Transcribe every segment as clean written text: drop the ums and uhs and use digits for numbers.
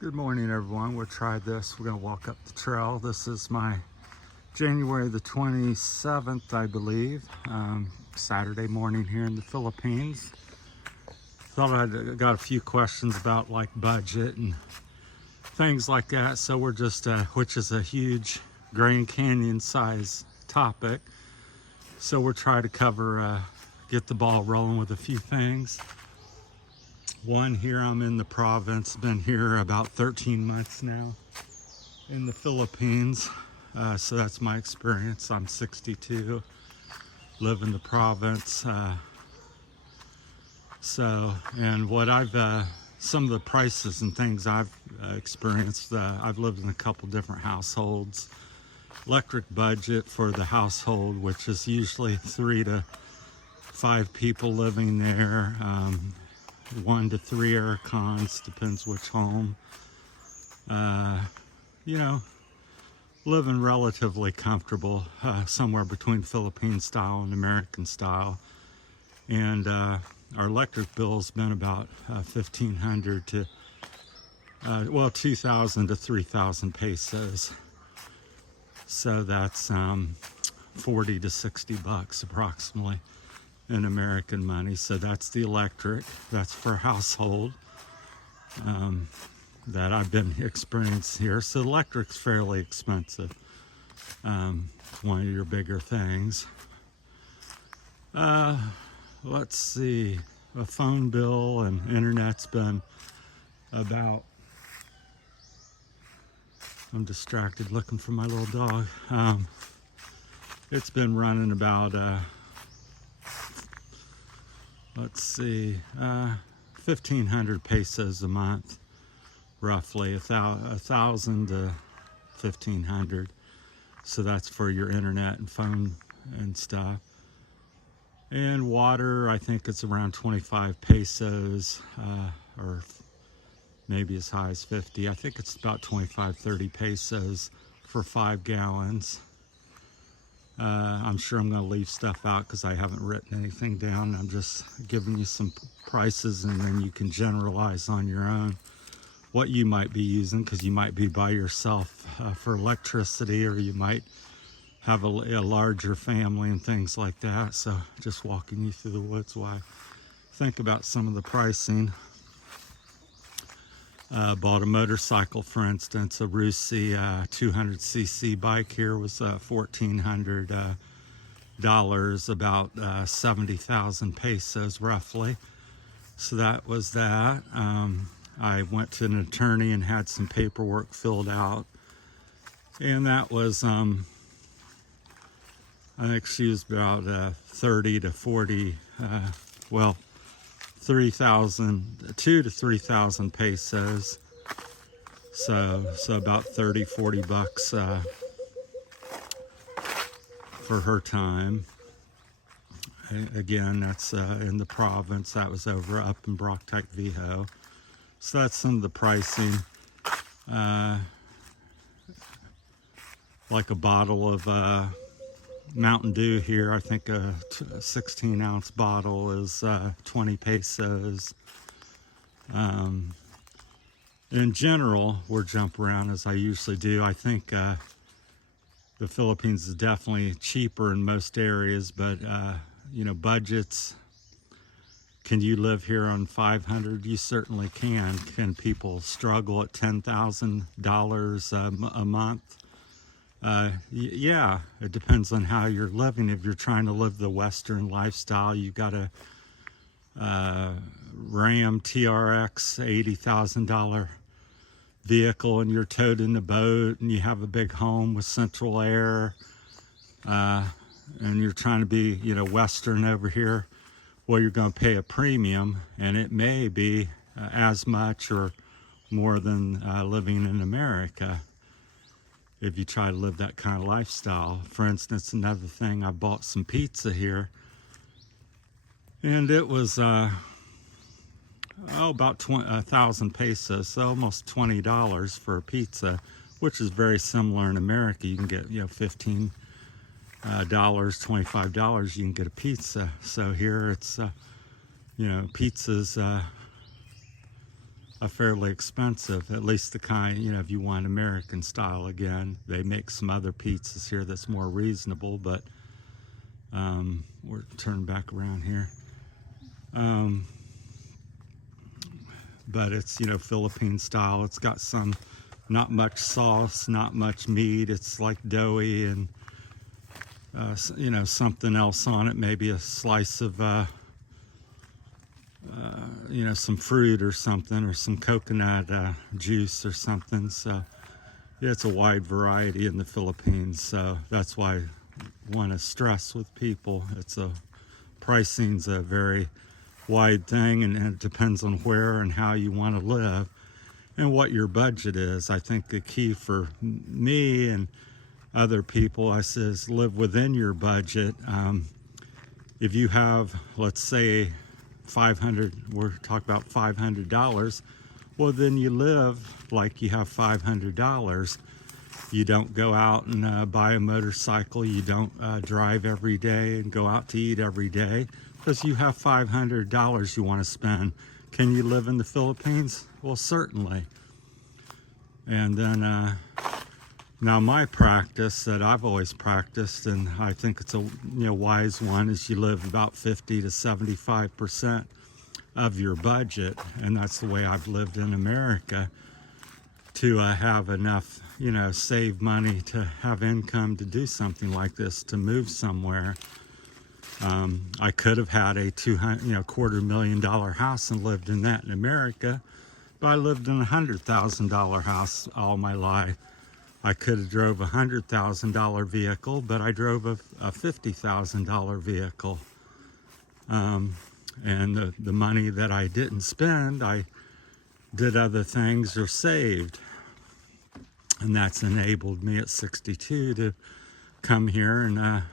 Good morning, everyone. We'll try this. We're going to walk up the trail. This is my January the 27th, I believe, Saturday morning here in the Philippines. Thought I'd got a few questions about like budget and things like that. So we're just, which is a huge Grand Canyon size topic. So we're trying to cover, get the ball rolling with a few things. One, here I'm in the province, been here about 13 months now in the Philippines. So that's my experience. I'm 62, live in the province. And what some of the prices and things I've experienced, I've lived in a couple different households. Electric budget for the household, which is usually 3 to 5 people living there. 1 to 3 air cons, depends which home. Living relatively comfortable, somewhere between Philippine style and American style. And our electric bill's been about 1,500 to 2,000 to 3,000 pesos. So that's 40 to 60 bucks approximately in American money. So that's the electric. That's for household that I've been experiencing here. So electric's fairly expensive. One of your bigger things. Let's see. A phone bill and internet's been about. I'm distracted looking for my little dog. It's been running about. Let's see, 1,500 pesos a month, roughly 1,000 to 1,500. So that's for your internet and phone and stuff. And water, I think it's around 25 pesos, or maybe as high as 50. I think it's about 25, 30 pesos for 5 gallons. I'm sure I'm going to leave stuff out because I haven't written anything down. I'm just giving you some prices, and then you can generalize on your own what you might be using, because you might be by yourself for electricity, or you might have a larger family and things like that. So just walking you through the woods while I think about some of the pricing. Bought a motorcycle, for instance, a Rusi 200cc bike here was $1,400, about 70,000 pesos roughly. So that was that. I went to an attorney and had some paperwork filled out, and that was I think she was about 30 to 40, 3,000, 2 to 3,000 pesos. So about 30, 40 bucks for her time. Again, that's in the province. That was over up in Barotac, Viejo. So that's some of the pricing. Like a bottle of Mountain Dew here, I think a 16-ounce bottle is 20 pesos. In general, we'll jump around as I usually do. I think the Philippines is definitely cheaper in most areas, but budgets. Can you live here on 500? You certainly can. Can people struggle at $10,000 a month? Yeah, it depends on how you're living. If you're trying to live the Western lifestyle, you've got a Ram TRX $80,000 vehicle, and you're towed in the boat, and you have a big home with central air, and you're trying to be, Western over here. Well, you're going to pay a premium, and it may be as much or more than living in America if you try to live that kind of lifestyle. For instance, another thing, I bought some pizza here, and it was about 1,000 pesos, so almost $20 for a pizza, which is very similar in America. You can get $15, $25, you can get a pizza. So here it's pizzas fairly expensive, at least the kind, you know, if you want American style again. They make some other pizzas here that's more reasonable, but we're turning back around here. But it's, you know, Philippine style. It's got some, not much sauce, not much meat. It's like doughy and, you know, something else on it, maybe a slice of, you know, some fruit or something, or some coconut juice or something. So, yeah, it's a wide variety in the Philippines. So that's why I want to stress with people, pricing's a very wide thing, and it depends on where and how you want to live and what your budget is. I think the key for me and other people, I says, live within your budget. If you have, let's say, we're talking about $500, well, then you live like you have $500. You don't go out and buy a motorcycle. You don't drive every day and go out to eat every day, because you have $500 you want to spend. Can you live in the Philippines? Well, certainly. And then now my practice that I've always practiced, and I think it's a wise one, is you live about 50 to 75% of your budget, and that's the way I've lived in America, to have enough, save money to have income to do something like this, to move somewhere. I could have had a $250,000 house and lived in that in America, but I lived in a $100,000 house all my life. I could have drove a $100,000 vehicle, but I drove a $50,000 vehicle. And the money that I didn't spend, I did other things or saved. And that's enabled me at 62 to come here and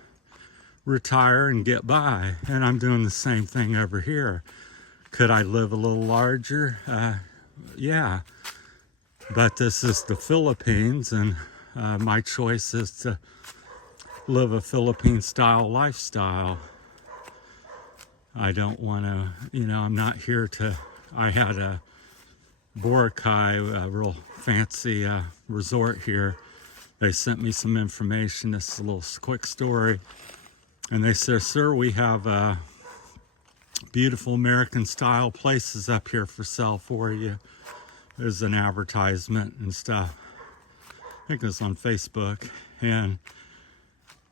retire and get by. And I'm doing the same thing over here. Could I live a little larger? Yeah. But this is the Philippines, and my choice is to live a Philippine-style lifestyle. I don't want to, I'm not here to, I had a Barotac, a real fancy resort here. They sent me some information. This is a little quick story. And they said, sir, we have beautiful American-style places up here for sale for you. There's an advertisement and stuff. I think it was on Facebook. And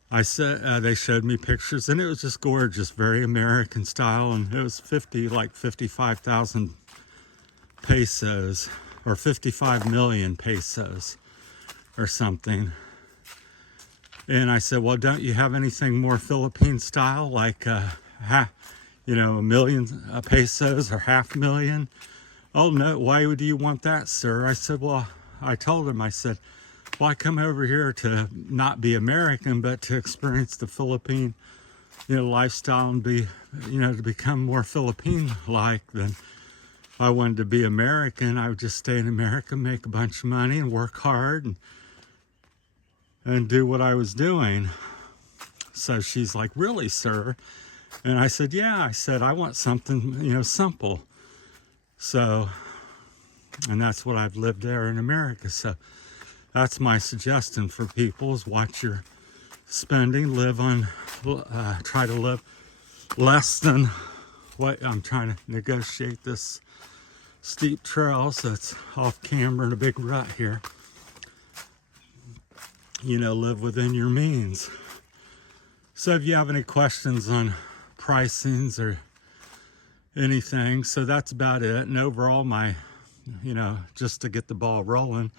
I said, they showed me pictures, and it was just gorgeous, very American style. And it was 55,000 pesos, or 55 million pesos or something. And I said, well, don't you have anything more Philippine style, like, a million pesos or 500,000? Oh, no, why would you want that, sir? I said, well, I told him, I said, well, I come over here to not be American, but to experience the Philippine, lifestyle, and be, to become more Philippine-like. Than if I wanted to be American, I would just stay in America, make a bunch of money, and work hard, and do what I was doing. So she's like, really, sir? And I said, yeah. I said, I want something, simple. So, and that's what I've lived there in America. So that's my suggestion for people, is watch your spending, try to live less than what I'm trying to negotiate this steep trail, so it's off camera in a big rut here. Live within your means. So if you have any questions on pricings or anything, so that's about it. And overall, my, just to get the ball rolling,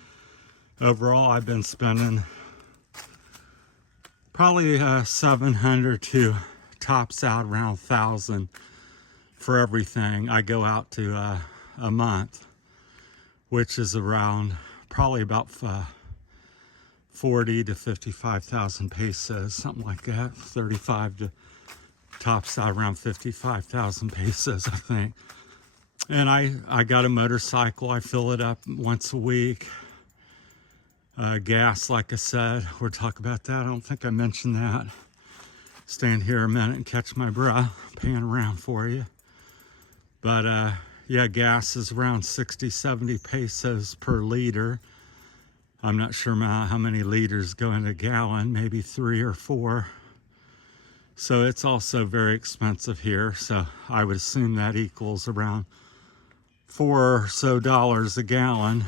overall I've been spending probably 700 to tops out around 1,000 for everything. I go out to a month, which is around probably about 40 to 55,000 pesos, something like that. 35 to tops out around 55,000 pesos, I think. And I got a motorcycle. I fill it up once a week. Gas, like I said, we'll talk about that. I don't think I mentioned that. Stand here a minute and catch my breath, pan around for you. But yeah, gas is around 60, 70 pesos per liter. I'm not sure how many liters go in a gallon, maybe 3 or 4. So it's also very expensive here. So I would assume that equals around $4 or so a gallon,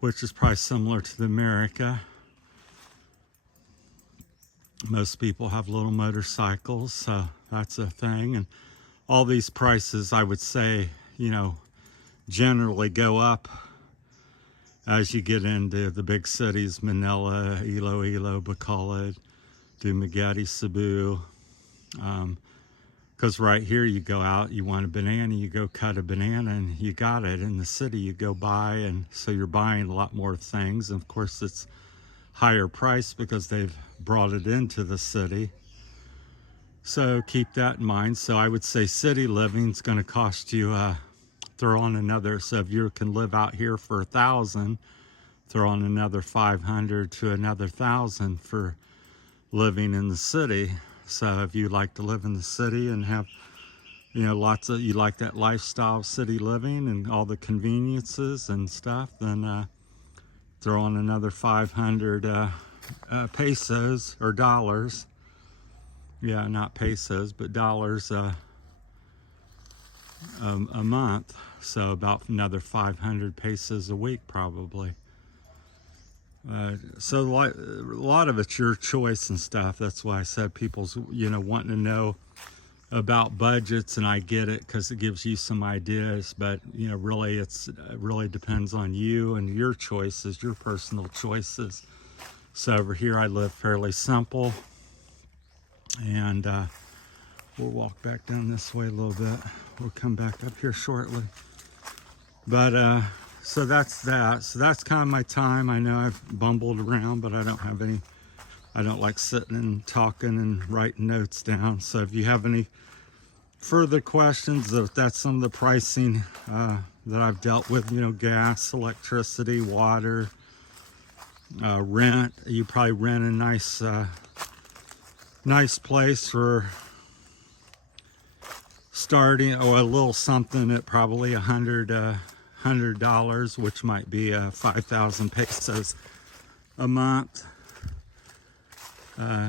which is probably similar to America. Most people have little motorcycles, so that's a thing. And all these prices, I would say, you know, generally go up as you get into the big cities, Manila, Iloilo, Bacolod, Dumaguete, Cebu. Because right here you go out, you want a banana, you go cut a banana and you got it. In the city you go buy, and so you're buying a lot more things. And of course it's higher price because they've brought it into the city. So keep that in mind. So I would say city living is going to cost you, throw on another, so if you can live out here for 1,000, throw on another 500 to another 1,000 for living in the city. So if you like to live in the city and have, you know, you like that lifestyle, city living and all the conveniences and stuff, then throw on another 500 pesos or dollars. Yeah, not pesos, but dollars a month. So about another 500 pesos a week probably. So a lot of it's your choice and stuff. That's why I said people's, you know, wanting to know about budgets, and I get it because it gives you some ideas, but you know, really it really depends on you and your choices, your personal choices. So over here I live fairly simple, and we'll walk back down this way a little bit. We'll come back up here shortly. But so that's that. So that's kind of my time. I know I've bumbled around, but I don't like sitting and talking and writing notes down. So if you have any further questions, if that's some of the pricing that I've dealt with, you know, gas, electricity, water, rent. You probably rent a nice place for starting, or a little something at probably $100, which might be 5,000 pesos a month.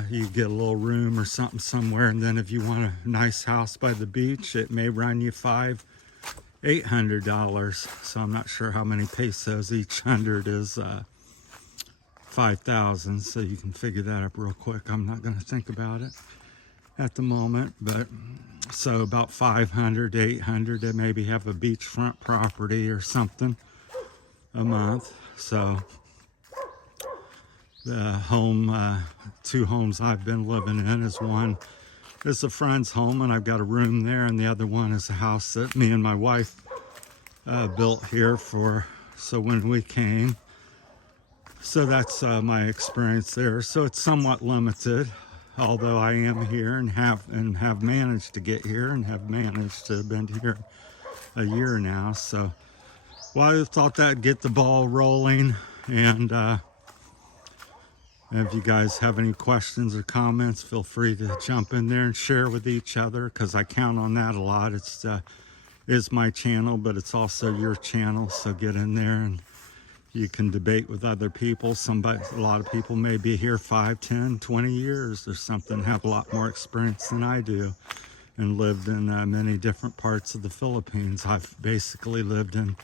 You get a little room or something somewhere, and then if you want a nice house by the beach, it may run you $800. So I'm not sure how many pesos each 100 is. 5,000, so you can figure that up real quick. I'm not going to think about it at the moment, but so about 500 to 800 to maybe have a beachfront property or something a month. So the home, 2 homes I've been living in, is one is a friend's home and I've got a room there, and the other one is a house that me and my wife built here so when we came. So that's my experience there. So it's somewhat limited, although I am here and have managed to get here and have managed to have been here a year now. So, well, I thought that'd get the ball rolling, and if you guys have any questions or comments, feel free to jump in there and share with each other, because I count on that a lot. It's my channel, but it's also your channel, so get in there and you can debate with other people. A lot of people may be here 5, 10, 20 years or something, have a lot more experience than I do, and lived in many different parts of the Philippines. I've basically lived in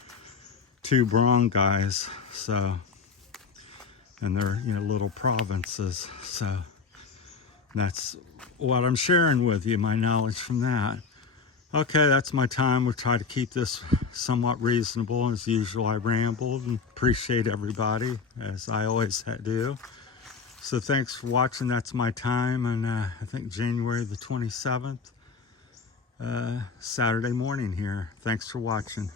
2 barangays, so, and they're, you know, little provinces. So that's what I'm sharing with you, my knowledge from that. Okay, that's my time. We'll try to keep this somewhat reasonable. As usual, I rambled, and appreciate everybody, as I always do. So thanks for watching. That's my time, and I think January the 27th, Saturday morning here. Thanks for watching.